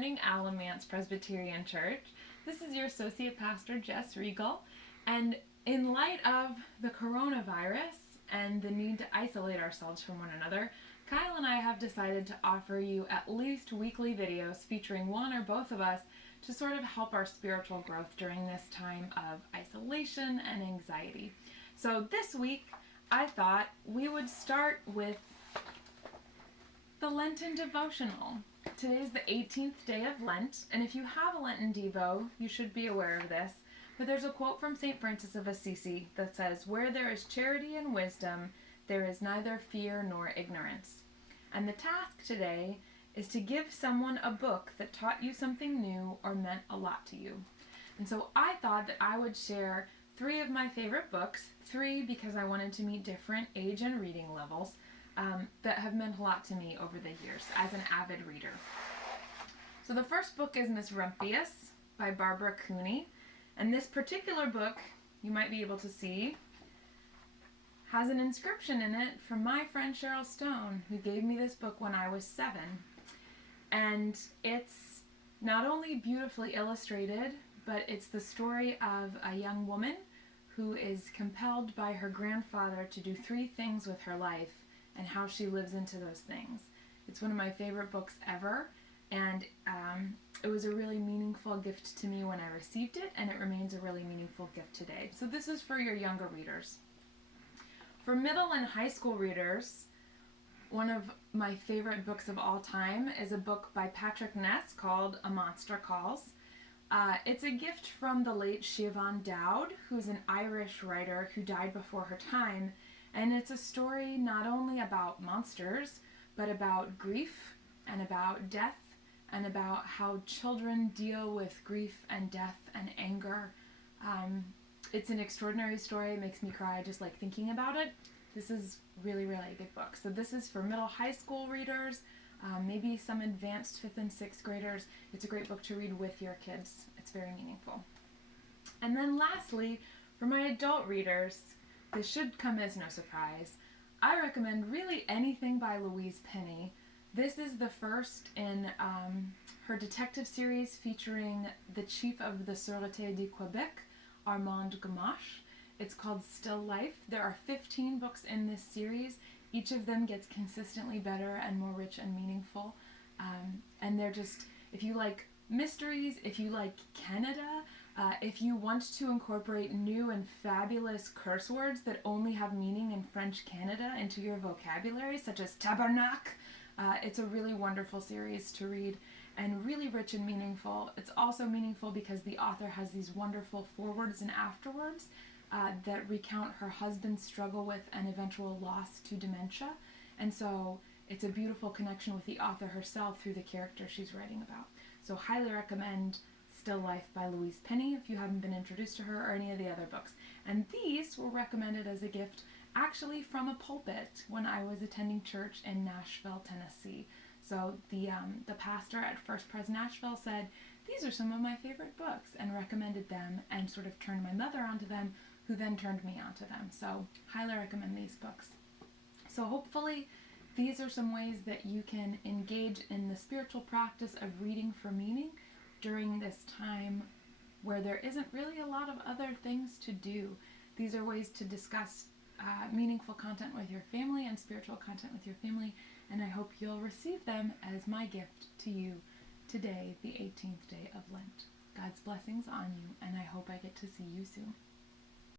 morning, Alamance Presbyterian Church. This is your Associate Pastor, Jess Rigel. And in light of the coronavirus and the need to isolate ourselves from one another, Kyle and I have decided to offer you at least weekly videos featuring one or both of us to sort of help our spiritual growth during this time of isolation and anxiety. So this week, I thought we would start with the Lenten devotional. Today is the 18th day of Lent, and if you have a Lenten Devo, you should be aware of this. But there's a quote from St. Francis of Assisi that says, "Where there is charity and wisdom, there is neither fear nor ignorance." And the task today is to give someone a book that taught you something new or meant a lot to you. And so I thought that I would share 3 of my favorite books, 3 because I wanted to meet different age and reading levels, that have meant a lot to me over the years as an avid reader. So the first book is Miss Rumphius by Barbara Cooney. And this particular book, you might be able to see, has an inscription in it from my friend Cheryl Stone, who gave me this book when I was 7. And it's not only beautifully illustrated, but it's the story of a young woman who is compelled by her grandfather to do 3 things with her life and how she lives into those things. It's one of my favorite books ever, and it was a really meaningful gift to me when I received it, and it remains a really meaningful gift today. So this is for your younger readers. For middle and high school readers, one of my favorite books of all time is a book by Patrick Ness called A Monster Calls. It's a gift from the late Siobhan Dowd, who's an Irish writer who died before her time, and it's a story not only about monsters, but about grief and about death and about how children deal with grief and death and anger. It's an extraordinary story. It makes me cry just like thinking about it. This is really, really a good book. So this is for middle high school readers, maybe some advanced 5th and 6th graders. It's a great book to read with your kids. It's very meaningful. And then lastly, for my adult readers, this should come as no surprise, I recommend really anything by Louise Penny. This is the first in her detective series featuring the chief of the Sûreté de Quebec, Armand Gamache. It's called Still Life. There are 15 books in this series. Each of them gets consistently better and more rich and meaningful. And they're just, if you like mysteries, if you like Canada, if you want to incorporate new and fabulous curse words that only have meaning in French Canada into your vocabulary, such as tabarnak, it's a really wonderful series to read and really rich and meaningful. It's also meaningful because the author has these wonderful forewords and afterwords that recount her husband's struggle with an eventual loss to dementia. And so it's a beautiful connection with the author herself through the character she's writing about. So highly recommend Still Life by Louise Penny if you haven't been introduced to her, or any of the other books. And these were recommended as a gift actually from a pulpit when I was attending church in Nashville, Tennessee. So the pastor at First Pres Nashville said, "These are some of my favorite books," and recommended them and sort of turned my mother onto them, who then turned me onto them. So highly recommend these books. So hopefully these are some ways that you can engage in the spiritual practice of reading for meaning during this time where there isn't really a lot of other things to do. These are ways to discuss meaningful content with your family and spiritual content with your family, and I hope you'll receive them as my gift to you today, the 18th day of Lent. God's blessings on you, and I hope I get to see you soon.